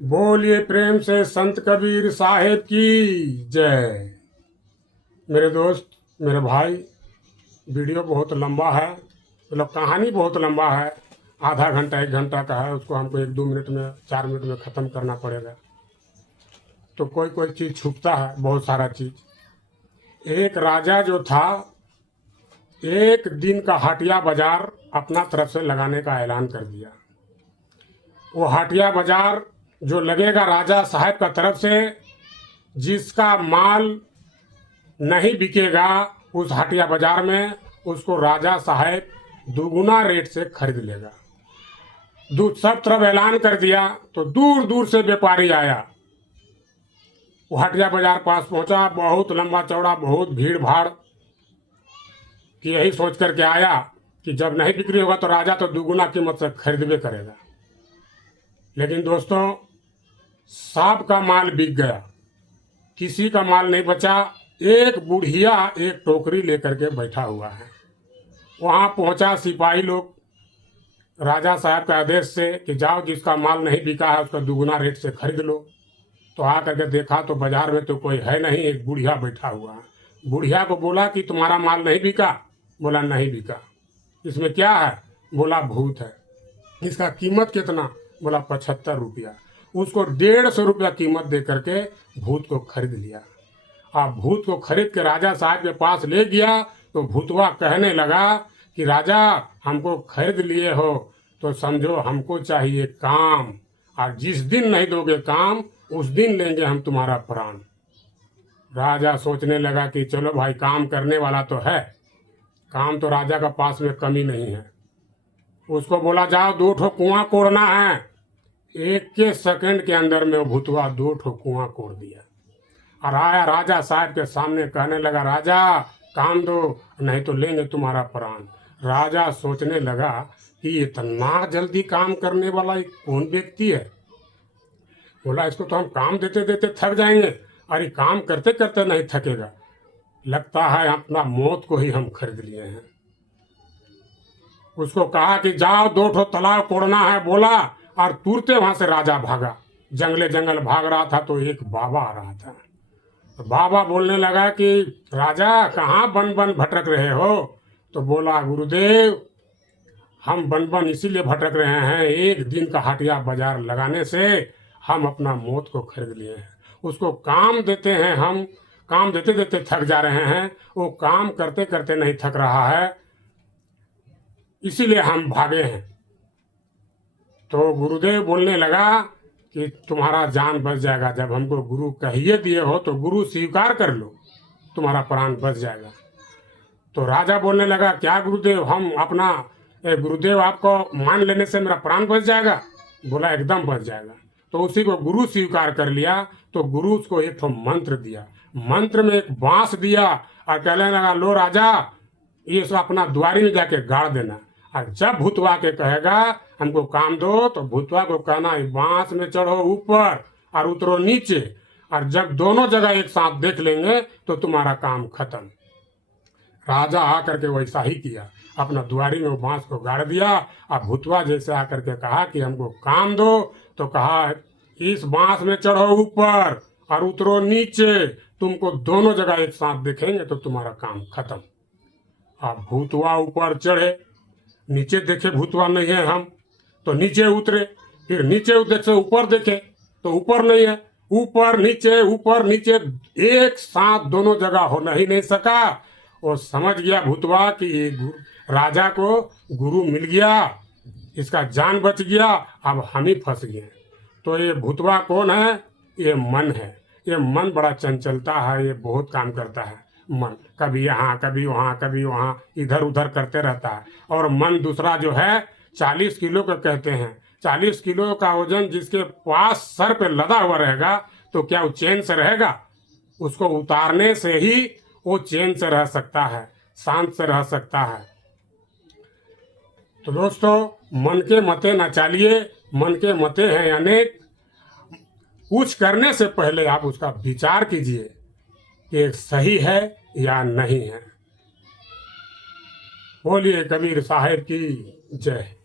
बोलिए प्रेम से संत कबीर साहेब की जय। मेरे दोस्त, मेरे भाई, वीडियो बहुत लंबा है, मतलब कहानी बहुत लंबा है। आधा घंटा 1 घंटा का है, उसको हमको 1-2 मिनट में 4 मिनट में ख़त्म करना पड़ेगा। तो कोई कोई चीज़ छुपता है, बहुत सारा चीज़। एक राजा जो था, एक दिन का हटिया बाजार अपना तरफ से लगाने का ऐलान कर दिया। वो हटिया बाजार जो लगेगा राजा साहब का तरफ से, जिसका माल नहीं बिकेगा उस हटिया बाजार में, उसको राजा साहब दुगुना रेट से खरीद लेगा। सब तरफ ऐलान कर दिया तो दूर दूर से व्यापारी आया। वो हटिया बाजार पास पहुंचा, बहुत लंबा चौड़ा, बहुत भीड़ भाड़ कि यही सोच करके आया कि जब नहीं बिक्री होगा तो राजा तो दुगुना कीमत से खरीदबे करेगा। लेकिन दोस्तों, सबका माल बिक गया, किसी का माल नहीं बचा। एक बुढ़िया एक टोकरी लेकर के बैठा हुआ है। वहां पहुंचा सिपाही लोग राजा साहब के आदेश से कि जाओ, जिसका माल नहीं बिका है उसका दुगुना रेट से खरीद लो। तो आ करके देखा तो बाजार में तो कोई है नहीं, एक बुढ़िया बैठा हुआ है। बुढ़िया को बोला कि तुम्हारा माल नहीं बिका? बोला नहीं बिका। इसमें क्या है? बोला भूत है। इसका कीमत कितना? बोला 75 रुपया। उसको 150 रुपया कीमत दे करके भूत को खरीद लिया। आप भूत को खरीद के राजा साहब के पास ले गया तो भूतवा कहने लगा कि राजा, हमको खरीद लिए हो तो समझो हमको चाहिए काम, और जिस दिन नहीं दोगे काम उस दिन लेंगे हम तुम्हारा प्राण। राजा सोचने लगा कि चलो भाई, काम करने वाला तो है, काम तो राजा का पास में कमी नहीं है। उसको बोला जाओ 2 ठो कुआं कोड़ना है। 1 के सेकंड के अंदर में वो भूतवा 2 ठो कुआं कोड़ दिया और आया राजा साहब के सामने, कहने लगा राजा काम दो नहीं तो लेंगे तुम्हारा प्राण। राजा सोचने लगा कि इतना जल्दी काम करने वाला एक कौन व्यक्ति है। बोला इसको तो हम काम देते देते थक जाएंगे, अरे काम करते करते नहीं थकेगा। लगता है अपना मौत को ही हम खरीद लिए हैं। उसको कहा कि जाओ 2 ठो तालाब कोड़ना है, बोला, और तुरते वहां से राजा भागा। जंगले जंगल भाग रहा था तो एक बाबा आ रहा था। तो बाबा बोलने लगा कि राजा कहाँ बन बन भटक रहे हो? तो बोला गुरुदेव, हम बन बन इसीलिए भटक रहे हैं, एक दिन का हटिया बाजार लगाने से हम अपना मौत को खरीद लिए हैं। उसको काम देते हैं, हम काम देते देते थक जा रहे हैं, वो काम करते करते नहीं थक रहा है, इसीलिए हम भागे हैं। तो गुरुदेव बोलने लगा कि तुम्हारा जान बच जाएगा, जब हमको गुरु कहिए दिए हो तो गुरु स्वीकार कर लो, तुम्हारा प्राण बच जाएगा। तो राजा बोलने लगा क्या गुरुदेव, हम अपना गुरुदेव आपको मान लेने से मेरा प्राण बच जाएगा? बोला एकदम बच जाएगा। तो उसी को गुरु स्वीकार कर लिया। तो गुरु उसको एक तो मंत्र दिया, मंत्र में एक बांस दिया और कहने लगा लो राजा, ये सब अपना द्वारी में जाके गाड़ देना, और जब भूतवा के कहेगा हमको काम दो तो भूतवा को कहना बांस में चढ़ो ऊपर और उतरो नीचे, और जब दोनों जगह एक साथ देख लेंगे तो तुम्हारा काम खत्म। राजा आकर के वैसा ही किया, अपना द्वारी में वो बांस को गाड़ दिया। और भूतवा जैसे आकर के कहा कि हमको काम दो, तो कहा इस बांस में चढ़ो ऊपर और उतरो नीचे, तुमको दोनों जगह एक साथ देखेंगे तो तुम्हारा काम खत्म। अब भूतवा ऊपर चढ़े, नीचे देखे भूतवा नहीं है, हम तो नीचे उतरे, फिर नीचे देखे ऊपर देखे तो ऊपर नहीं है, ऊपर नीचे एक साथ दोनों जगह हो नहीं सका। वो समझ गया भूतवा कि ये राजा को गुरु मिल गया, इसका जान बच गया, अब हम ही फंस गए। तो ये भूतवा कौन है? ये मन है। ये मन बड़ा चंचलता है, ये बहुत काम करता है। मन कभी यहाँ कभी वहाँ कभी वहाँ इधर उधर करते रहता है। और मन दूसरा जो है 40 किलो का कहते हैं, 40 किलो का वजन जिसके पास सर पे लदा हुआ रहेगा तो क्या वो चैन से रहेगा? उसको उतारने से ही वो चैन से रह सकता है, शांत से रह सकता है। तो दोस्तों, मन के मते न चालिए, मन के मते हैं अनेक। कुछ करने से पहले आप उसका विचार कीजिए कि सही है या नहीं है। बोलिए कबीर साहेब की जय।